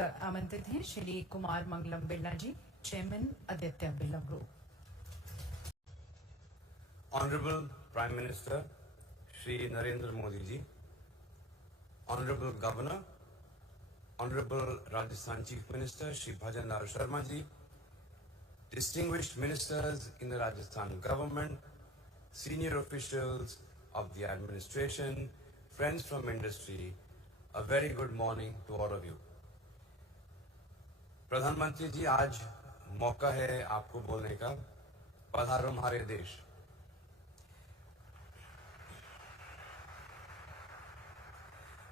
आमंत्रित हैं Shri Kumar Mangalam Birla ji, chairman Aditya Birla group. Honorable Prime Minister Shri Narendra Modi ji, Honorable Governor, Honorable Rajasthan Chief Minister Shri Bhajan Lal Sharma ji, distinguished ministers in the Rajasthan government, senior officials of the administration, friends from industry, a very good morning to all of you. प्रधानमंत्री जी, आज मौका है आपको बोलने का। पधारो हमारे देश।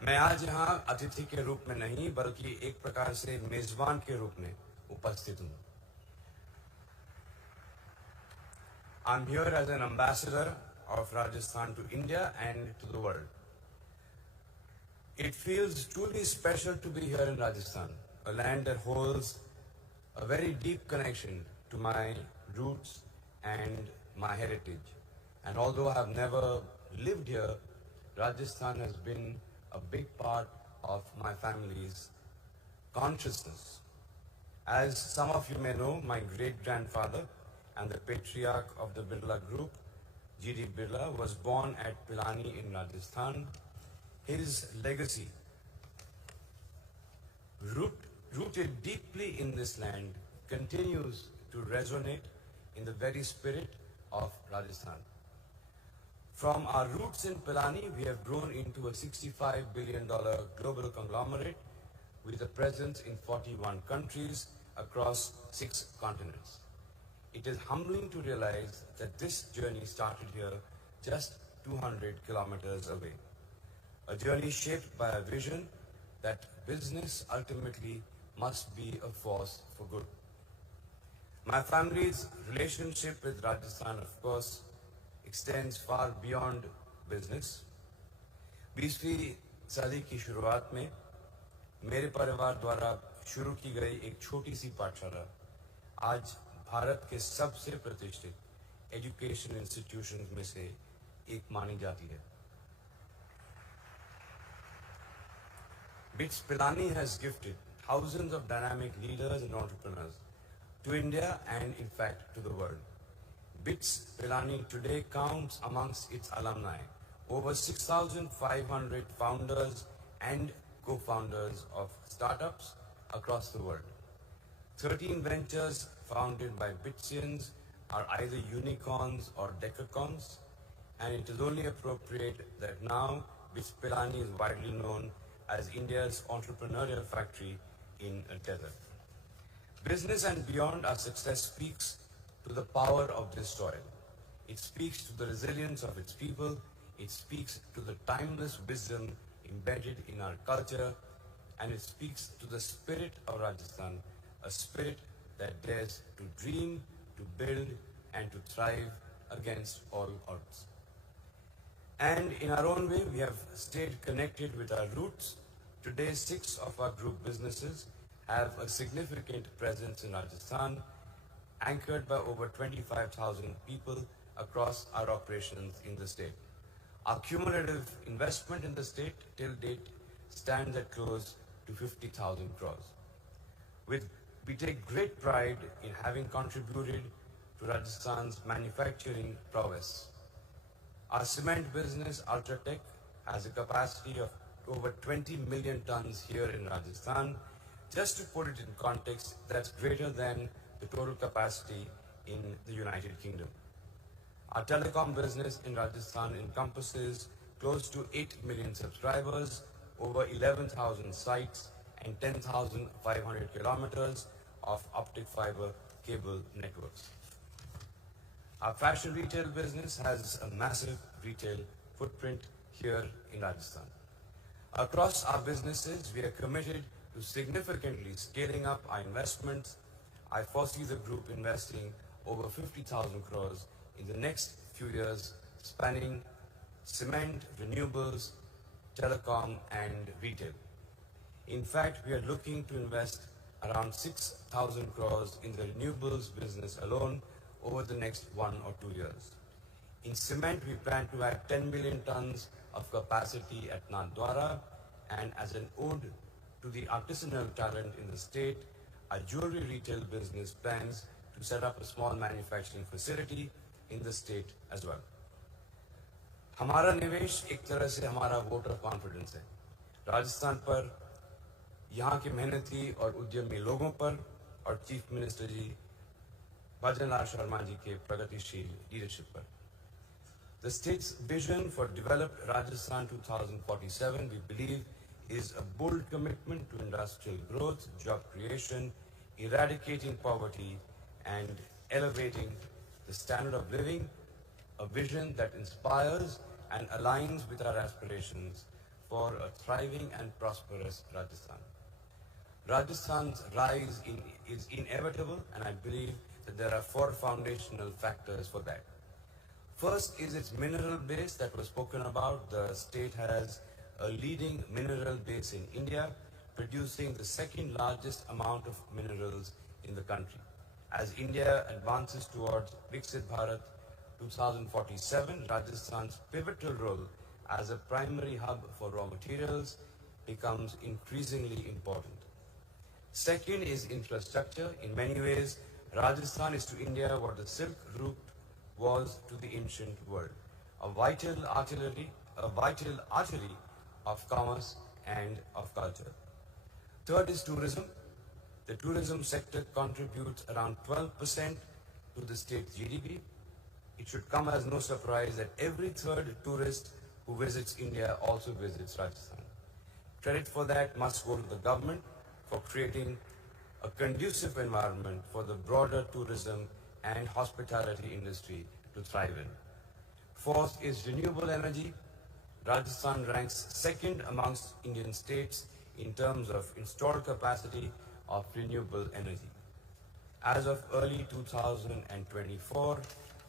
मैं आज यहाँ अतिथि के रूप में नहीं बल्कि एक प्रकार से मेजबान के रूप में उपस्थित हूँ। I'm here as an ambassador of Rajasthan to India and to the world. It feels truly special to be here in Rajasthan, a land that holds a very deep connection to my roots and my heritage. And although I have never lived here, Rajasthan has been a big part of my family's consciousness. As some of you may know, my great-grandfather and the patriarch of the Birla Group, G.D. Birla, was born at Pilani in Rajasthan. His legacy, rooted deeply in this land, continues to resonate in the very spirit of Rajasthan. From our roots in Pilani, we have grown into a $65 billion global conglomerate with a presence in 41 countries across 6 continents. It is humbling to realize that this journey started here just 200 kilometers away. A journey shaped by a vision that business ultimately must be a force for good. My family's relationship with Rajasthan, of course, extends far beyond business. 20वीं सदी की शुरुआत में मेरे परिवार द्वारा शुरू की गई एक छोटी सी पाठशाला आज भारत के सबसे प्रतिष्ठित एजुकेशन इंस्टीट्यूशंस में से एक मानी जाती है। BITS Pilani has gifted thousands of dynamic leaders and entrepreneurs to India and, in fact, to the world. BITS Pilani today counts amongst its alumni over 6,500 founders and co-founders of startups across the world. 13 ventures founded by BITSians are either unicorns or decacorns, and it is only appropriate that now BITS Pilani is widely known as India's entrepreneurial factory in a desert. Business and beyond, our success speaks to the power of this soil. It speaks to the resilience of its people. It speaks to the timeless wisdom embedded in our culture, and it speaks to the spirit of Rajasthan, a spirit that dares to dream, to build, and to thrive against all odds. And in our own way, we have stayed connected with our roots. Today, 6 of our group businesses have a significant presence in Rajasthan, anchored by over 25,000 people across our operations in the state. Our cumulative investment in the state till date stands at close to 50,000 crores. We take great pride in having contributed to Rajasthan's manufacturing prowess. Our cement business, Ultratech, has a capacity of over 20 million tons here in Rajasthan. Just to put it in context, that's greater than the total capacity in the United Kingdom. Our telecom business in Rajasthan encompasses close to 8 million subscribers, over 11,000 sites, and 10,500 kilometers of optic fiber cable networks. Our fashion retail business has a massive retail footprint here in Rajasthan. Across our businesses, we are committed to significantly scaling up our investments. I foresee the group investing over 50,000 crores in the next few years, spanning cement, renewables, telecom, and retail. In fact, we are looking to invest around 6,000 crores in the renewables business alone over the next 1 or 2 years. In cement, we plan to add 10 million tons of capacity at Nathdwara, and as an ode to the artisanal talent in the state, our jewelry retail business plans to set up a small manufacturing facility in the state as well. हमारा निवेश एक तरह से हमारा voter confidence है राजस्थान पर, यहाँ के मेहनती और उद्यमी लोगों पर और चीफ मिनिस्टर जी भजन लाल शर्मा जी के प्रगतिशील लीडरशिप पर. The state's vision for developed Rajasthan 2047, we believe, is a bold commitment to industrial growth, job creation, eradicating poverty, and elevating the standard of living, a vision that inspires and aligns with our aspirations for a thriving and prosperous Rajasthan. Rajasthan's rise is inevitable, and I believe that there are four foundational factors for that. First is its mineral base that was spoken about. The state has a leading mineral base in India, producing the second largest amount of minerals in the country. As India advances towards Viksit Bharat 2047, Rajasthan's pivotal role as a primary hub for raw materials becomes increasingly important. Second is infrastructure. In many ways, Rajasthan is to India what the Silk Route was to the ancient world, a vital artery of commerce and of culture. Third is tourism. The tourism sector contributes around 12% to the state's GDP. It should come as no surprise that every third tourist who visits India also visits Rajasthan. Credit for that must go to the government for creating a conducive environment for the broader tourism and hospitality industry to thrive in. Fourth is renewable energy. Rajasthan ranks second amongst Indian states in terms of installed capacity of renewable energy. As of early 2024,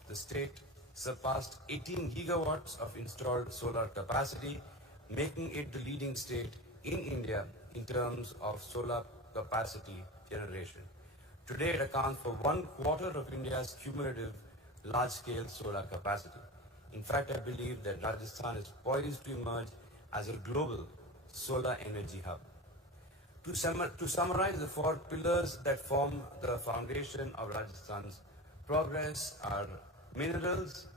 the state surpassed 18 gigawatts of installed solar capacity, making it the leading state in India in terms of solar capacity generation. Today, it accounts for 1/4 of India's cumulative large-scale solar capacity. In fact, I believe that Rajasthan is poised to emerge as a global solar energy hub. To summarize, the four pillars that form the foundation of Rajasthan's progress are minerals,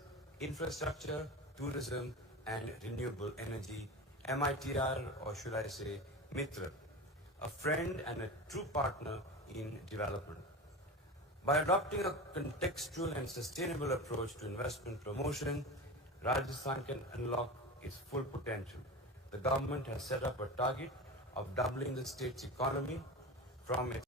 infrastructure, tourism, and renewable energy, MITR, or should I say, Mitra, a friend and a true partner in development. By adopting a contextual and sustainable approach to investment promotion, Rajasthan can unlock its full potential. The government has set up a target of doubling the state's economy from its